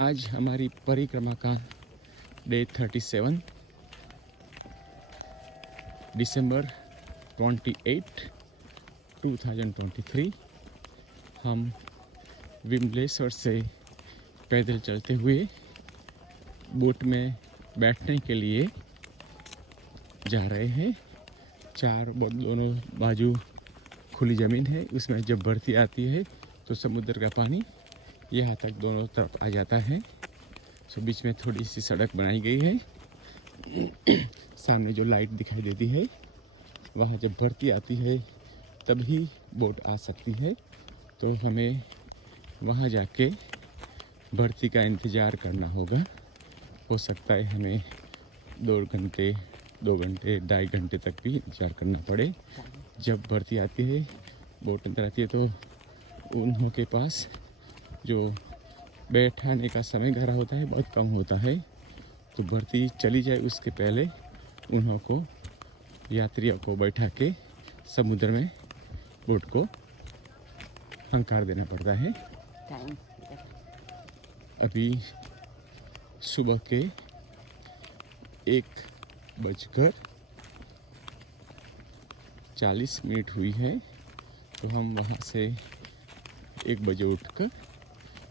आज हमारी परिक्रमा का डे 37 दिसंबर 28 2023। हम विमलेश्वर से पैदल चलते हुए बोट में बैठने के लिए जा रहे हैं। दोनों बाजू खुली ज़मीन है, उसमें जब भरती आती है तो समुद्र का पानी यहाँ तक दोनों तरफ आ जाता है। सो बीच में थोड़ी सी सड़क बनाई गई है। सामने जो लाइट दिखाई देती है वहाँ जब भरती आती है तभी बोट आ सकती है, तो हमें वहाँ जाके भरती का इंतज़ार करना होगा। हो सकता है हमें 2 घंटे 2.5 घंटे तक भी इंतज़ार करना पड़े। जब भरती आती है, बोट अंदर आती है, तो उन्हों के पास जो बैठाने का समय घरा होता है बहुत कम होता है। तो भर्ती चली जाए उसके पहले उन्हों को, यात्रियों को बैठा के समुद्र में बोट को हंकार देना पड़ता है। अभी सुबह के 1:40 हुई है। तो हम वहाँ से 1 बजे उठकर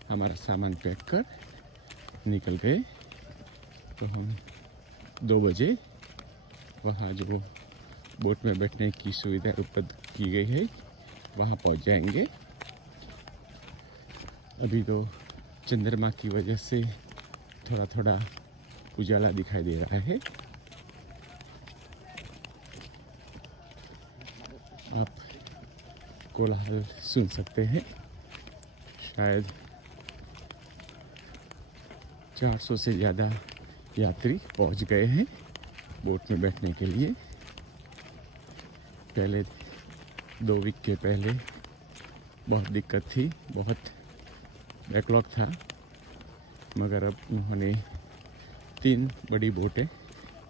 हमारा सामान पैक कर निकल गए। तो हम 2 बजे वहाँ जो बोट में बैठने की सुविधा उपलब्ध की गई है वहाँ पहुँच जाएंगे। अभी तो चंद्रमा की वजह से थोड़ा थोड़ा उजाला दिखाई दे रहा है। आप कोलाहल सुन सकते हैं। शायद 400 से ज़्यादा यात्री पहुंच गए हैं बोट में बैठने के लिए। पहले 2 वीक के पहले बहुत दिक्कत थी, बहुत बैकलॉग था, मगर अब उन्होंने 3 बड़ी बोटें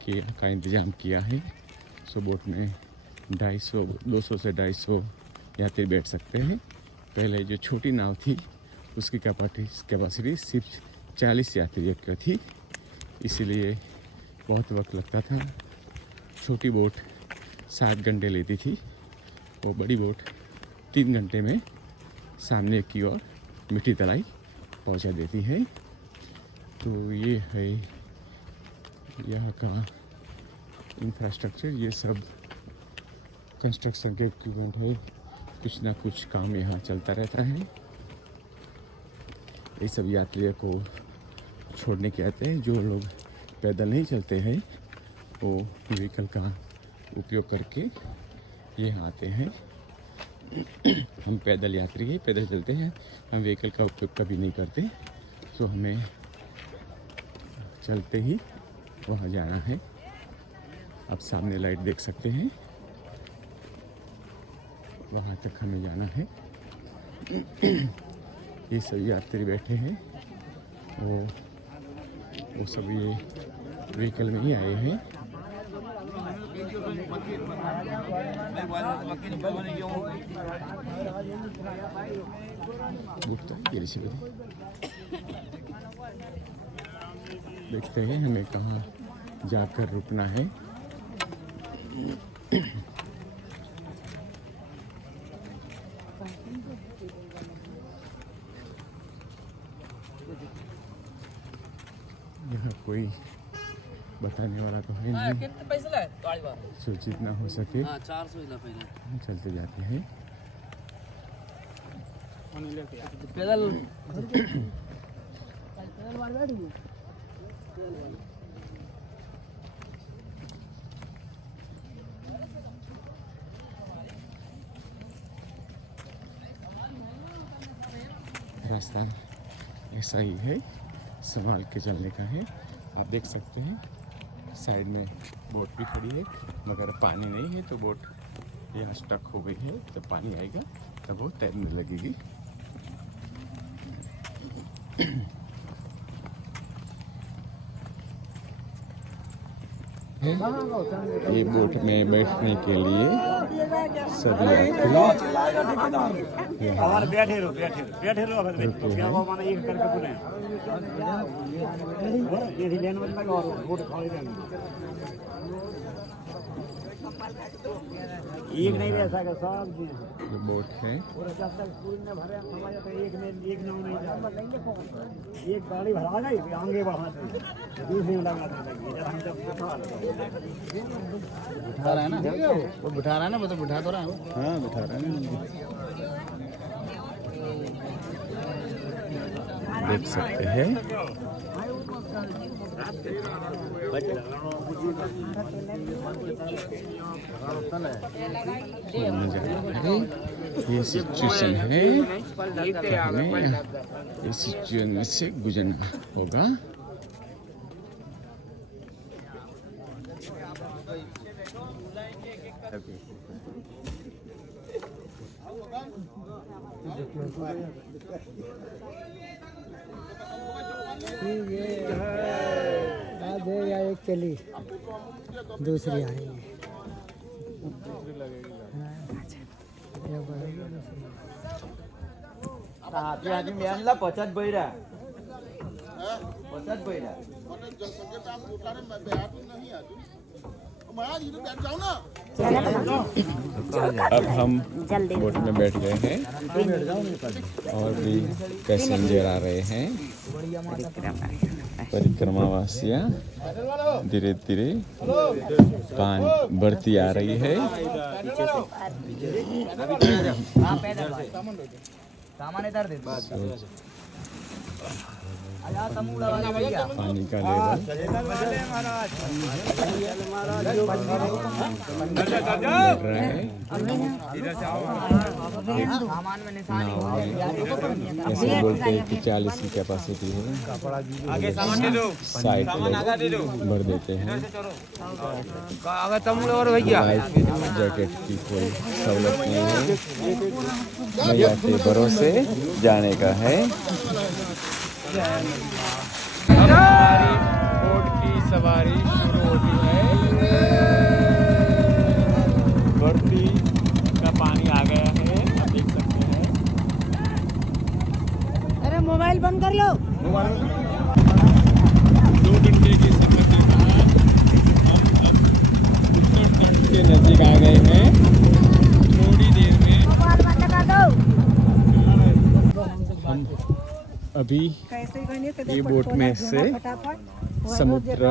का इंतज़ाम किया है। सो बोट में 200 से 250 यात्री बैठ सकते हैं। पहले जो छोटी नाव थी उसकी कैपेसिटी सिर्फ 40 यात्रियों की थी, इसलिए बहुत वक्त लगता था। छोटी बोट 7 घंटे लेती थी, वो बड़ी बोट 3 घंटे में सामने की ओर मिट्टी तलाई पहुंचा देती है। तो ये है यहाँ का इंफ्रास्ट्रक्चर। ये सब कंस्ट्रक्शन के इक्विपमेंट है, कुछ ना कुछ काम यहाँ चलता रहता है। ये सब यात्रियों को छोड़ने के आते हैं। जो लोग पैदल नहीं चलते हैं वो व्हीकल का उपयोग करके यहाँ आते हैं। हम पैदल यात्री हैं, पैदल चलते हैं, हम व्हीकल का उपयोग कभी नहीं करते। तो हमें चलते ही वहाँ जाना है। आप सामने लाइट देख सकते हैं, वहाँ तक हमें जाना है। ये सभी यात्री बैठे हैं, वो सब ये व्हीकल में ही आए हैं। देखते हैं हमें कहाँ जाकर रुकना है। यहाँ कोई बताने वाला तो है नहीं, सूचित ना हो सके चलते जाते हैं। रास्ता ऐसा ही है, संभाल के चलने का है। आप देख सकते हैं साइड में बोट भी खड़ी है, मगर पानी नहीं है तो बोट यहाँ स्टक हो गई है। जब पानी आएगा तब वो तैरने लगेगी। है। ये बोट में बैठने के लिए सभी यात्री एक नहीं ऐसा का सब ये बोट है। जब तक स्कूल में भरे समझ तो एक नाव नहीं जाता, एक गाड़ी भरा गई आगे बढ़ाते दूसरी में लगाते लगे जब हम जब बिठा रहा है ना वो बिठा रहा है ना वो तो बिठा तो रहा है। हाँ बिठा रहा है ना, देख सकते हैं। ये सिचुएशन है, हमें इस सिचुएशन में से गुजरना होगा। एक चली दूसरी आएंगे। આજે મેનલા 50 બૈરા 50 બૈરા अब हम बोट में बैठ गए हैं और भी पैसेंजर आ रहे हैं। परिक्रमावासियाँ धीरे धीरे पान बढ़ती आ रही है। सामान इधर दे पानी का लेवल बढ़ रहा है। सामान में निशानी नाव में ऐसे बोलते हैं कि 40 की कैपेसिटी है, साइड भर देते हैं। लाइफ जैकेट की कोई सहूलत नहीं है, भैया के भरोसे जाने का है। हमारी बोट की सवारी शुरू होती है। भर्ती का पानी आ गया है, आप देख सकते हैं। अरे मोबाइल बंद कर लो। 2 घंटे के सफर के बाद हम अब उत्तर तट के नजदीक आ गए हैं। थोड़ी देर में हम अभी ये बोट में से समुद्र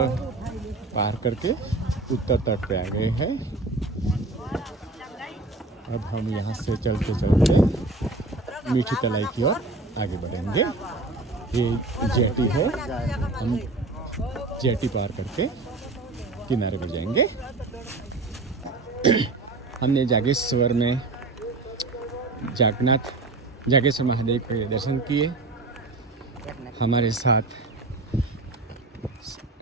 पार करके उत्तर तट पे आ गए हैं। अब हम यहाँ से चलते चलते मीठी तलाई की ओर आगे बढ़ेंगे। ये जेटी है, हम जेटी पार करके किनारे पर जाएंगे। हमने जागेश्वर में जागेश्वर महादेव के दर्शन किए। हमारे साथ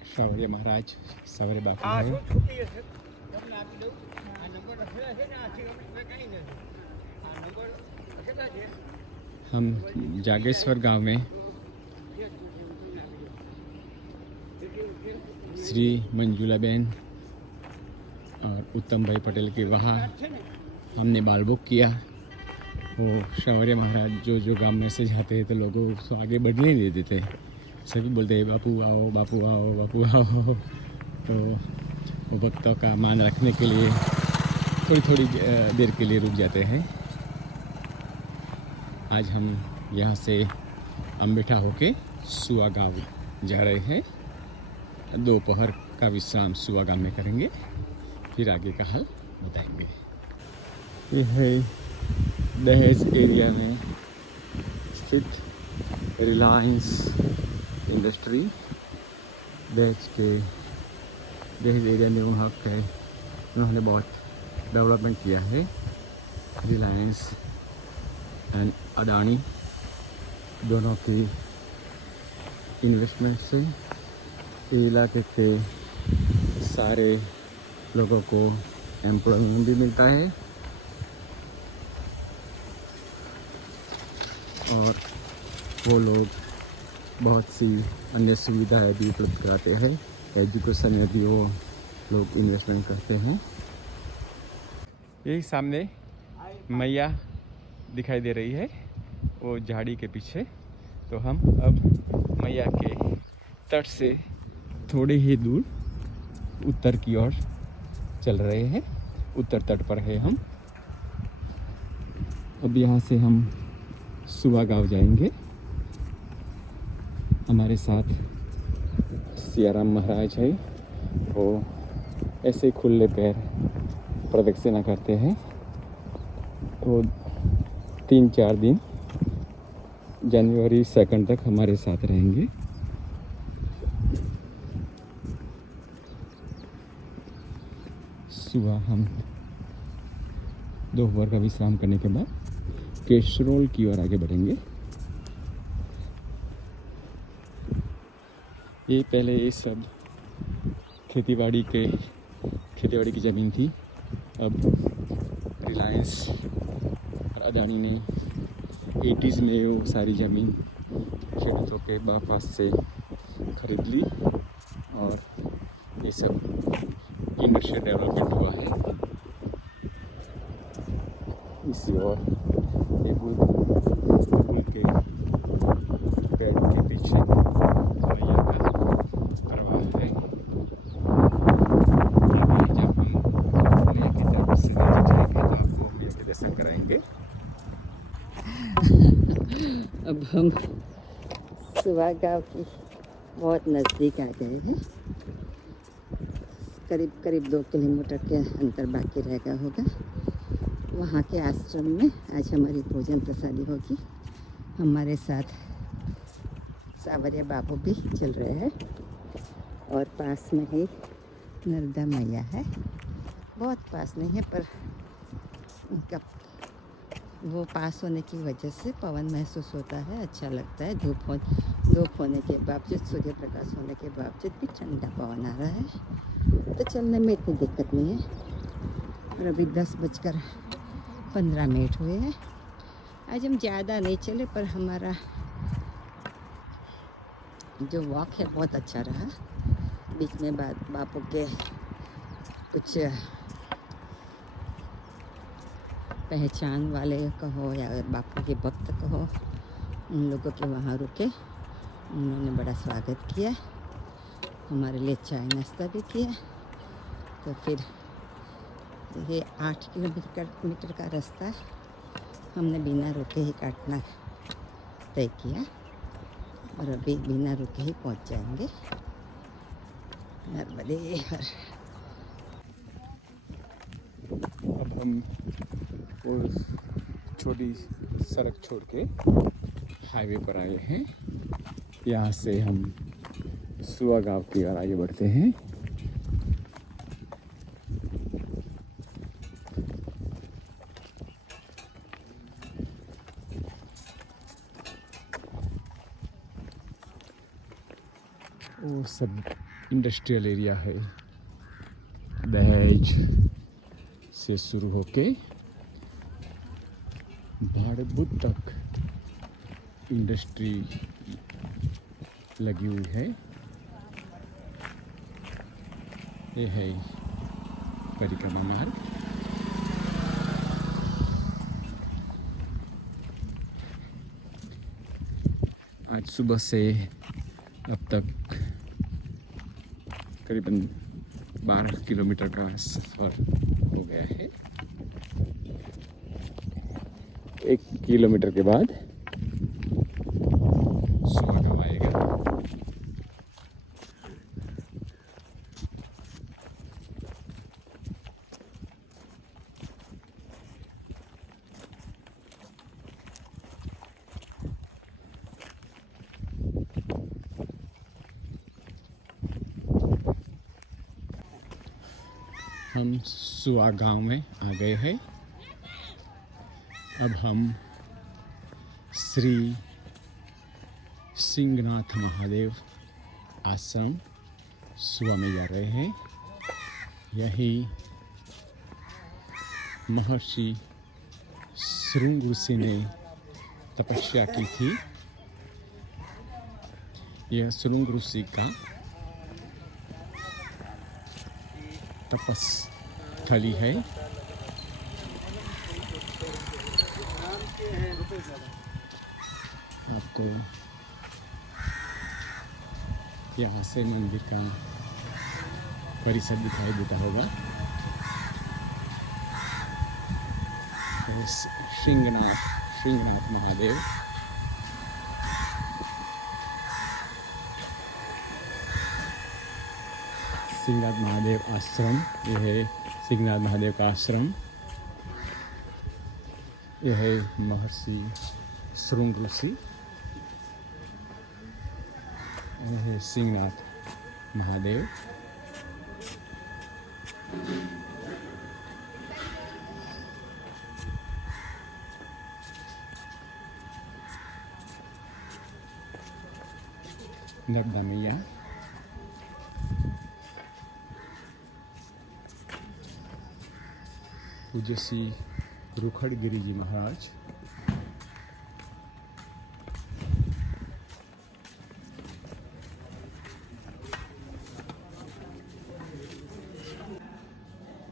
शौर्य महाराज सवरे बाकी है। हम जागेश्वर गांव में श्री मंजुला बहन और उत्तम भाई पटेल के वहाँ हमने बाल बुक किया। वो शौर्य महाराज जो गांव में से जाते हैं तो लोगों को आगे बढ़ने नहीं देते थे, सभी बोलते हैं बापू आओ बापू आओ बापू आओ। तो वो भक्तों का मान रखने के लिए थोड़ी देर के लिए रुक जाते हैं। आज हम यहाँ से अम्बिठा होके सुआ गाँव जा रहे हैं। दोपहर का विश्राम सुआ गाँव में करेंगे, फिर आगे का हाल बताएंगे। ये है दहेज एरिया में स्थित रिलायंस इंडस्ट्री। दहेज एरिया में वहाँ के उन्होंने बहुत डेवलपमेंट किया है। रिलायंस एंड अडानी दोनों की इन्वेस्टमेंट से इलाके के सारे लोगों को एम्प्लॉयमेंट भी मिलता है और वो लोग बहुत सी अन्य सुविधाएं भी उपलब्ध कराते हैं। एजुकेशन यदि वो लोग इन्वेस्टमेंट करते हैं। यही सामने मैया दिखाई दे रही है वो झाड़ी के पीछे। तो हम अब मैया के तट से थोड़े ही दूर उत्तर की ओर चल रहे हैं। उत्तर तट पर है हम। अब यहाँ से हम सुवा गांव जाएंगे। हमारे साथ सियाराम महाराज है, वो ऐसे खुले पैर प्रदक्षिणा करते हैं। तो 3-4 दिन जनवरी 2 तक हमारे साथ रहेंगे। सुबह हम दोपहर का विश्राम करने के बाद केशरोल की ओर आगे बढ़ेंगे। ये पहले ये सब खेतीबाड़ी की ज़मीन थी। अब रिलायंस और अदानी ने 80s में वो सारी ज़मीन खेडूतों के वापस से खरीद ली और ये सब इंडस्ट्रियल डेवलपमेंट हुआ है। इसी और ये पुल के पेड़ के पीछे मैया का प्रवाह है। अभी जब हम मैया की तरफ से नीचे जाएंगे तो आपको मैया के दर्शन कराएंगे। अब हम सुवा गांव की बहुत नज़दीक आ गए हैं। करीब 2 किलोमीटर के अंतर बाकी रह गया होगा। वहाँ के आश्रम में आज हमारी भोजन प्रसादी होगी। हमारे साथ सावरिया बाबू भी चल रहे हैं और पास में ही नर्मदा मैया है। बहुत पास नहीं है पर उनका वो पास होने की वजह से पवन महसूस होता है, अच्छा लगता है। धूप होने के बावजूद, सूर्य प्रकाश होने के बावजूद भी ठंडा पवन आ रहा है तो चलने में इतनी दिक्कत नहीं है। और अभी 10:15 हुए हैं। आज हम ज़्यादा नहीं चले पर हमारा जो वॉक है बहुत अच्छा रहा। बीच में बापू के कुछ पहचान वाले कहो या बापू के भक्त कहो, उन लोगों के वहाँ रुके। उन्होंने बड़ा स्वागत किया, हमारे लिए चाय नाश्ता भी किया। तो फिर ये 8 किलोमीटर का रास्ता हमने बिना रुके ही काटना तय किया और अभी बिना रुके ही पहुँच जाएंगे। नर्मदे हर। अब हम वो छोटी सड़क छोड़ के हाईवे पर आए हैं। यहाँ से हम सुवा गांव की ओर आगे बढ़ते हैं। वो सब इंडस्ट्रियल एरिया है। दहेज से शुरू होके भाड़बुत तक इंडस्ट्री लगी हुई है। ये है परिक्रमा मार्ग। आज सुबह से अब तक करीबन 12 किलोमीटर का सफ़र हो गया है। 1 किलोमीटर के बाद सुबह गाँव आएगा। हम सुवा गांव में आ गए हैं। अब हम श्री सिंहनाथ महादेव आश्रम सुवा में जा रहे हैं। यही महर्षि श्रृंग ऋषि ने तपस्या की थी। यह श्रृंग ऋषि का तपस्थली है। आपको यहाँ से मंदिर का परिसर दिखाई देता होगा। श्रृंगनाथ महादेव। सिंहनाथ महादेव आश्रम, यह है सिंहनाथ महादेव का आश्रम। यह है महर्षि श्रृंग ऋषि। यह है सिंहनाथ महादेव। नर्मदा मैया। पूज्य श्री रुखड़गिरी जी महाराज।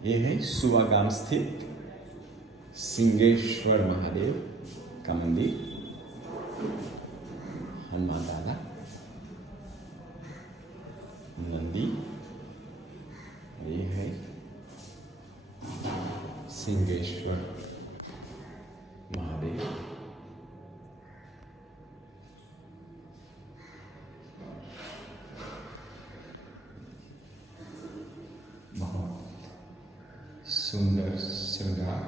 ये है सुवागाम स्थित सिंहेश्वर महादेव का मंदिर। हनुमान दादा, नंदी। ये है सिंहेश्वर महादेव। बहुत सुंदर श्रृंगार।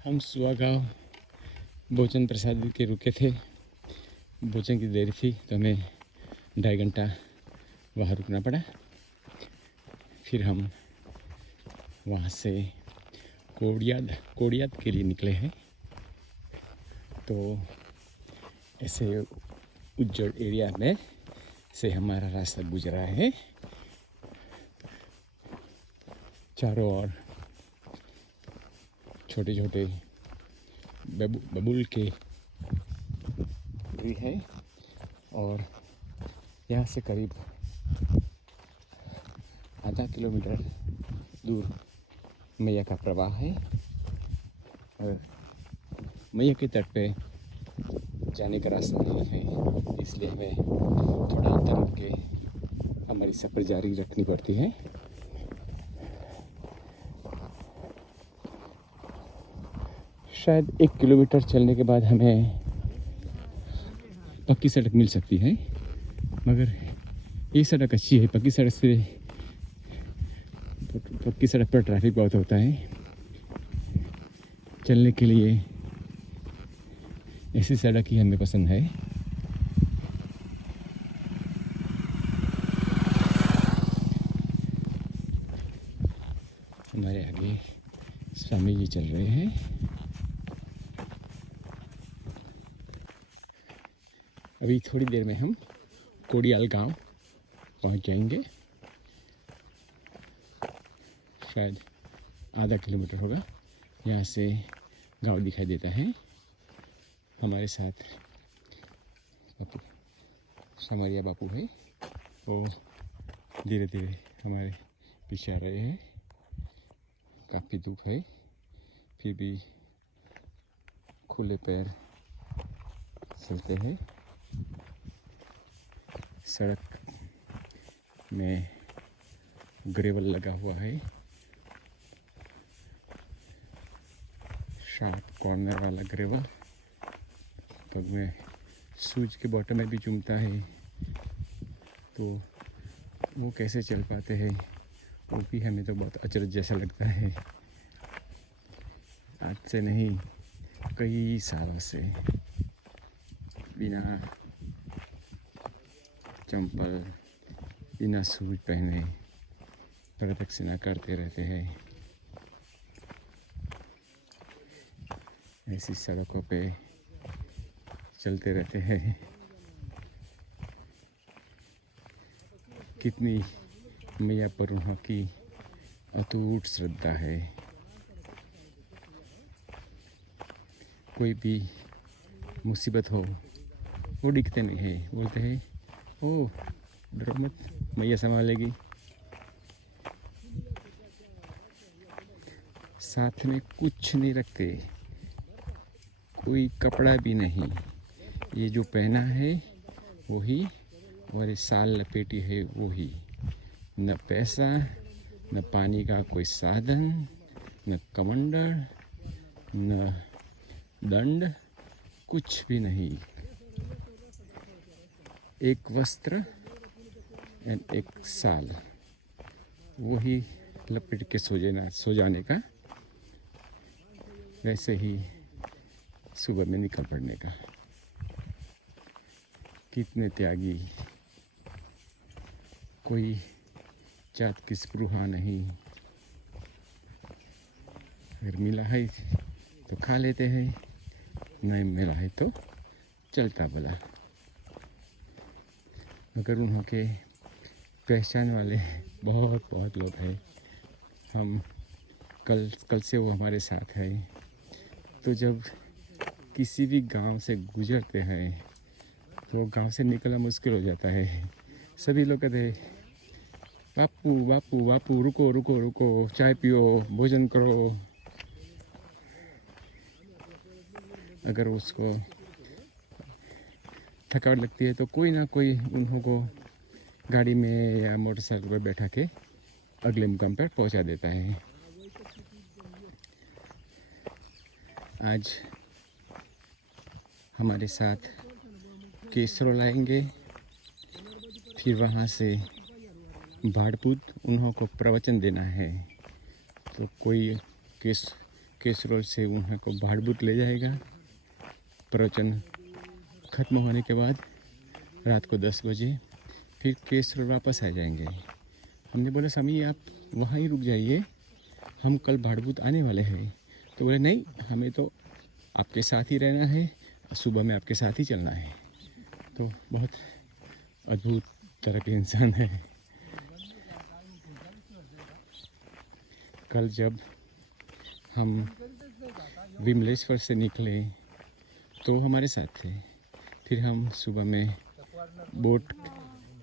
हम सुवागांव भोजन प्रसाद के रुके थे। भोजन की देरी थी तो हमें 2.5 घंटा वहाँ रुकना पड़ा। फिर हम वहाँ से कोडियाद के लिए निकले हैं। तो ऐसे उज्जैन एरिया में से हमारा रास्ता गुजरा है। चारों ओर छोटे छोटे बबूल के ट्री है और यहाँ से करीब आधा किलोमीटर दूर मैया का प्रवाह है। और मैया के तट पे जाने का रास्ता नहीं है, इसलिए हमें थोड़ा अंतर के हमारी सफ़र जारी रखनी पड़ती है। शायद 1 किलोमीटर चलने के बाद हमें पक्की सड़क मिल सकती है, मगर ये सड़क अच्छी है। पक्की सड़क पर ट्रैफिक बहुत होता है। चलने के लिए ऐसी सड़क ही हमें पसंद है। हमारे आगे स्वामी जी चल रहे हैं। अभी थोड़ी देर में हम कोडियाल गांव पहुंच जाएंगे। शायद आधा किलोमीटर होगा। यहाँ से गांव दिखाई देता है। हमारे साथ समरिया बापू है, वो धीरे धीरे हमारे पीछे आ रहे हैं। काफ़ी धूप है, फिर भी खुले पैर चलते हैं। सड़क में ग्रेवल लगा हुआ है, शार्प कॉर्नर वाला ग्रेवल। पग में शूज के बॉटम में भी चुमता है, तो वो कैसे चल पाते हैं वो भी हमें तो बहुत अचरज जैसा लगता है। आज से नहीं, कई सालों से बिना चंपल, बिना शूज पहने प्रदक्षिणा करते रहते हैं। ऐसी सड़कों पे चलते रहते हैं। कितनी मैया पर उन्हों की अटूट श्रद्धा है। कोई भी मुसीबत हो वो दिखते नहीं है, बोलते हैं ओ डरो मत, मैया संभालेगी। साथ में कुछ नहीं रखते, कोई कपड़ा भी नहीं, ये जो पहना है वही, और ये साल लपेटी है वही। न पैसा, न पानी का कोई साधन, न कमंडल, न दंड, कुछ भी नहीं। एक वस्त्र एंड एक साल, वही लपेट के सो जाने का, वैसे ही सुबह में निकल पड़ने का। कितने त्यागी, कोई जात की स्पृहा नहीं। अगर मिला है तो खा लेते हैं, नहीं मिला है तो चलता भला। मगर उन्हों के पहचान वाले बहुत बहुत लोग हैं। हम कल से वो हमारे साथ है। तो जब किसी भी गांव से गुजरते हैं तो गांव से निकलना मुश्किल हो जाता है। सभी लोग कहते हैं बापू बापू बापू, रुको रुको रुको, चाय पियो, भोजन करो। अगर उसको थकावट लगती है तो कोई ना कोई उन्हों को गाड़ी में या मोटरसाइकिल पर बैठा के अगले मुकाम पर पहुंचा देता है। आज हमारे साथ केसरो आएंगे, फिर वहाँ से भाड़पुत उन्हों को प्रवचन देना है। तो कोई केसरो से उन्हों को भाड़पुत ले जाएगा। प्रवचन ख़त्म होने के बाद रात को 10 बजे फिर केसरो वापस आ जाएंगे। हमने बोला स्वामी आप वहाँ ही रुक जाइए, हम कल भाड़पुत आने वाले हैं। तो बोले नहीं, हमें तो आपके साथ ही रहना है, सुबह में आपके साथ ही चलना है। तो बहुत अद्भुत तरह के इंसान है। कल जब हम विमलेश्वर से निकले तो हमारे साथ थे। फिर हम सुबह में बोट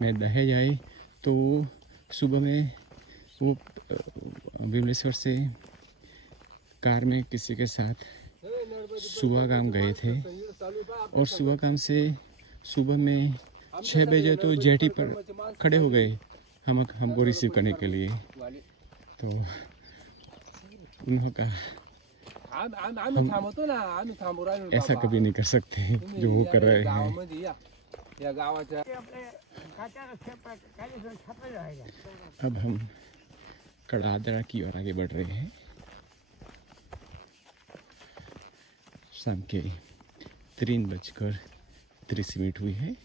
में दहेज आए तो सुबह में वो विमलेश्वर से कार में किसी के साथ सुबहगाम गए थे। और सुबहगाम से सुबह में 6 बजे तो जेटी पर खड़े हो गए हमको रिसीव करने के लिए। तो उन्होंने हम ऐसा कभी नहीं कर सकते जो वो कर रहे हैं। अब हम कड़ादरा की ओर आगे बढ़ रहे हैं। शाम के 3:30 हुई है।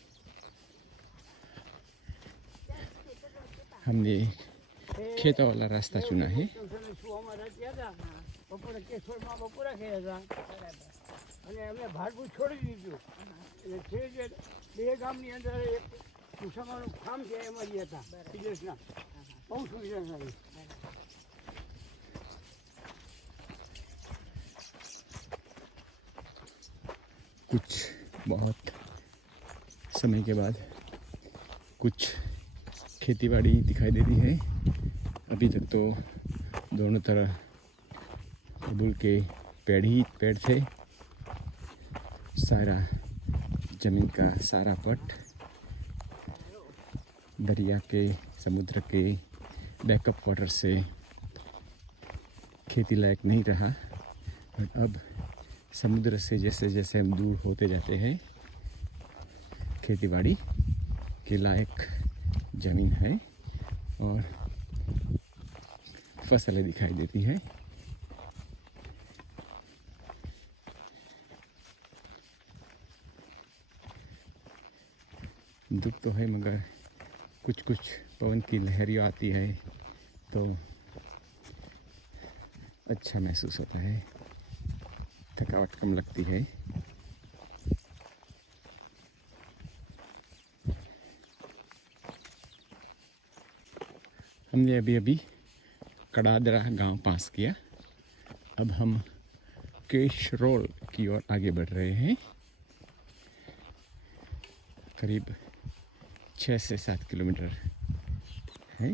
हमने खेतों वाला रास्ता चुना है। બપોરે કેશોરમાં બપોરા ગયા હતા અને અમે ભાડભૂત છોડી દીધું. એટલે છે જે બે ગામની અંદર એક કુસામાનું ફાર્મ છે એમાં ગયા હતા વિદેશના. બહુ સુવિધા સારી. कुछ बहुत समय के बाद कुछ खेतीबाड़ी दिखाई देती है। अभी तक तो दोनों तरफ अबुल के पेड़ ही पेड़ थे। सारा जमीन का सारा पट दरिया के, समुद्र के बैकअप वाटर से खेती लायक नहीं रहा। और अब समुद्र से जैसे जैसे हम दूर होते जाते हैं, खेतीबाड़ी के लायक ज़मीन है और फसलें दिखाई देती हैं। तो है, मगर कुछ कुछ पवन की लहरियाँ आती है तो अच्छा महसूस होता है, थकावट कम लगती है। हमने अभी अभी कड़ादरा गांव पास किया। अब हम केशरोल की ओर आगे बढ़ रहे हैं। करीब 6 से 7 किलोमीटर है।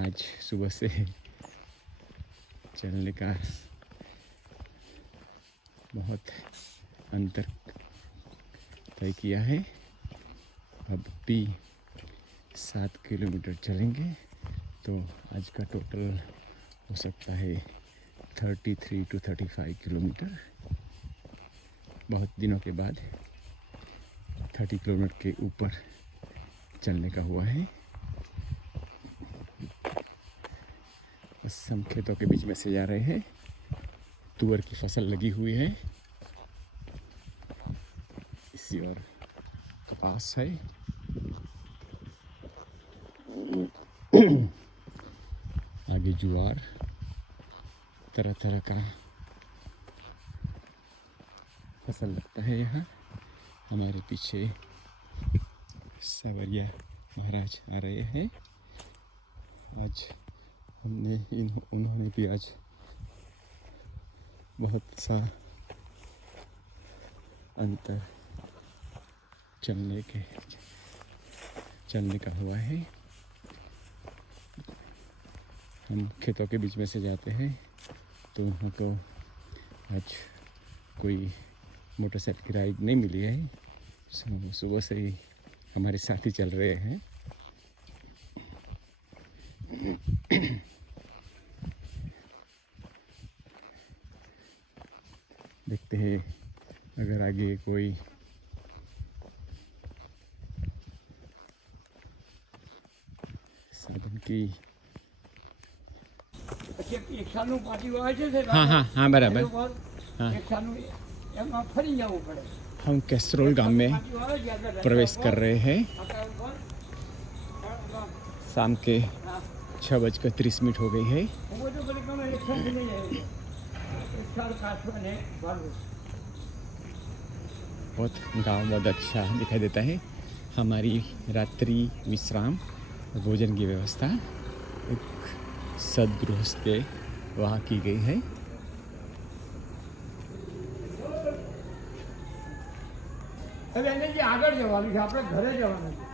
आज सुबह से चलने का बहुत अंतर तय किया है। अब भी 7 किलोमीटर चलेंगे तो आज का टोटल हो सकता है 33 to 35 किलोमीटर। बहुत दिनों के बाद 30 किलोमीटर के ऊपर चलने का हुआ है। बस हम खेतों के बीच में से जा रहे हैं। तुअर की फसल लगी हुई है, इसी और कपास है। आगे ज्वार, तरह तरह का फसल लगता है यहाँ। हमारे पीछे सावरिया महाराज आ रहे हैं। आज उन्होंने भी आज बहुत सा अंतर चलने का हुआ है। हम खेतों के बीच में से जाते हैं तो वहाँ को आज कोई मोटरसाइकिल की राइड नहीं मिली है। सुबह से ही हमारे साथी चल रहे हैं। देखते हैं अगर आगे कोई साधन की। એક સાલનું પાટિયું આવે છે સાહેબ, हाँ हाँ हाँ बराबर। બરોબર? हाँ। એક સાલનું એમાં ફરી જવું પડે। हम कैसरोल गांव में પાટિયું આવે છે આગળ प्रवेश कर रहे हैं। આખા ઉપર शाम के 6:30 हो गई है। હું બધું પેલું ગમે એક સાલથી લઈ આવ્યો છું। એક સાલ કાચું અને ભાડું। बहुत गांव बहुत अच्छा दिखाई देता है। हमारी रात्रि विश्राम और भोजन की व्यवस्था एक सदगृहस्थ के वहाँ की गई है। હવે એને જે આગળ જવાનું છે, આપણે ઘરે જવાનું છે।